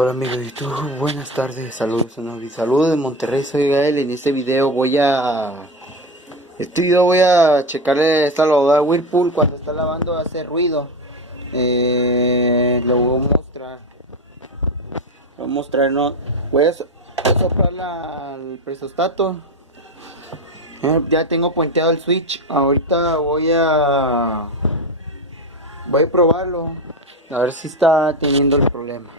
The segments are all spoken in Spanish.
Hola amigos de YouTube, buenas tardes, saludos saludos de Monterrey, soy Gael. En este video voy a checarle esta lavadora Whirlpool cuando está lavando, hace ruido. Lo voy a mostrar, no, voy a soplar el presostato. Ya tengo puenteado el switch, ahorita voy a probarlo, a ver si está teniendo el problema.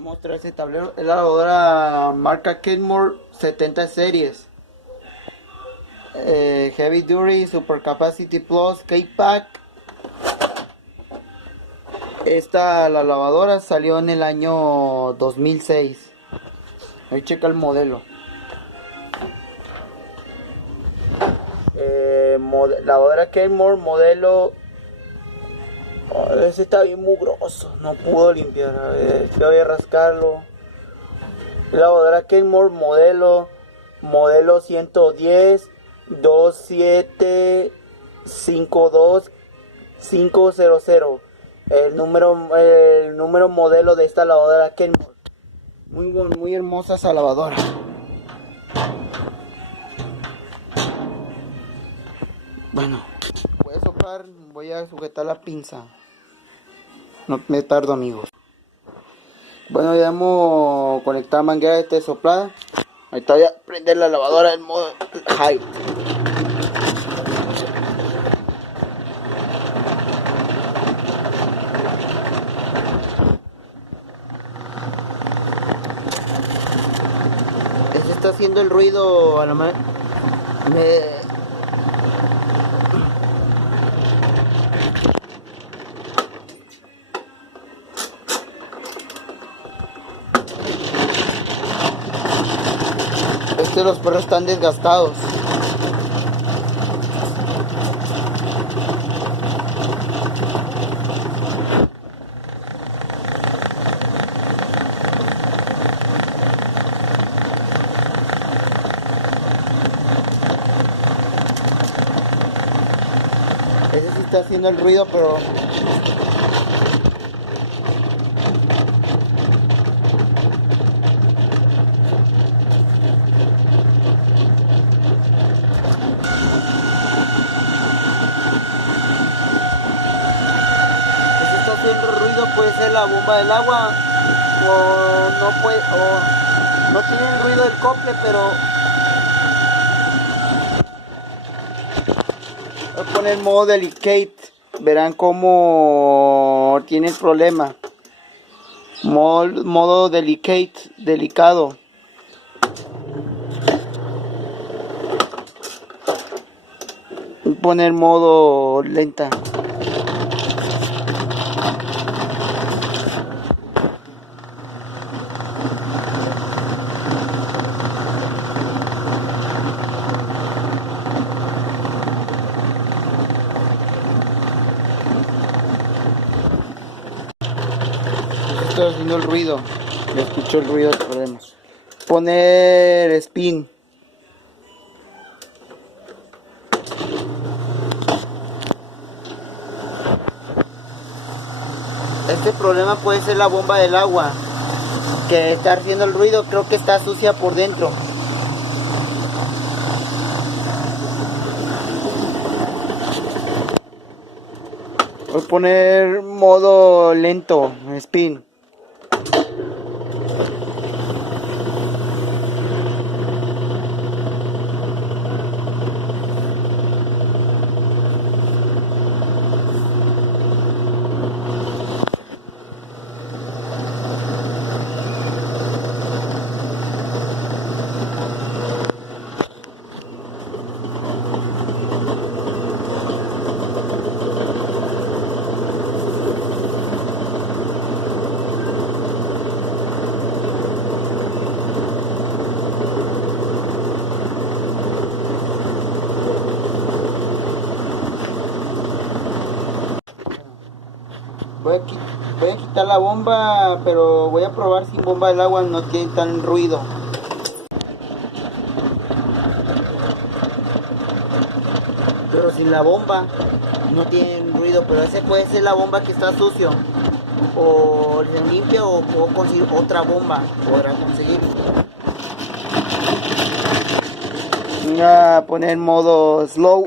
Mostrar ese tablero. Es la lavadora marca Kenmore 70 series, Heavy Duty Super Capacity Plus K-Pack. La lavadora salió en el año 2006. Ahí checa el modelo. Lavadora Kenmore modelo. Ese está bien mugroso, no puedo limpiar. A ver, voy a rascarlo. Lavadora Kenmore modelo 110 2752500. El número modelo de esta lavadora Kenmore. Muy hermosa esa lavadora. Bueno, voy a soplar, voy a sujetar la pinza. No me tardo, amigos. Bueno, ya hemos conectado manguera de soplada. Ahorita voy a prender la lavadora en modo high. Ese está haciendo el ruido a la mano. Los perros están desgastados. Ese sí está haciendo el ruido, pero puede ser la bomba del agua, o no tiene el ruido del cople, pero voy a poner modo delicate, verán cómo tiene el problema. Modo delicate, delicado. Voy a poner modo lenta. Estoy haciendo el ruido, le escucho el ruido del problema. Poner spin. Este problema puede ser la bomba del agua que está haciendo el ruido, creo que está sucia por dentro. Voy a poner modo lento, spin. Voy a quitar la bomba, pero voy a probar sin bomba del agua, no tiene tan ruido. Pero sin la bomba no tiene ruido, pero ese puede ser la bomba que está sucio. o se limpia o puedo conseguir otra bomba. Podrá conseguir. Voy a poner modo slow.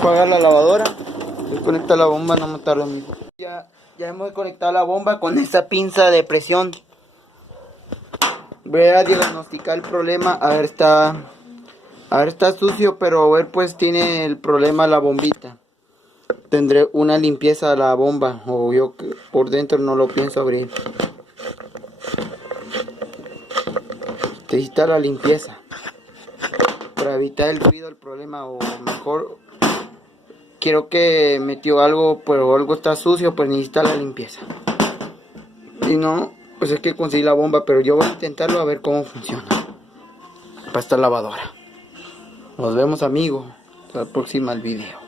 Apagar la lavadora, desconectar la bomba, no me tarda mucho. Ya hemos conectado la bomba con esta pinza de presión. Voy a diagnosticar el problema. A ver, está sucio, pero a ver, pues tiene el problema la bombita. Tendré una limpieza a la bomba, o yo por dentro no lo pienso abrir. Necesita la limpieza para evitar el ruido, el problema, o mejor quiero que metió algo, pero algo está sucio, pues necesita la limpieza. Si no, pues es que conseguí la bomba, pero yo voy a intentarlo a ver cómo funciona para esta lavadora. Nos vemos, amigos, hasta la próxima video.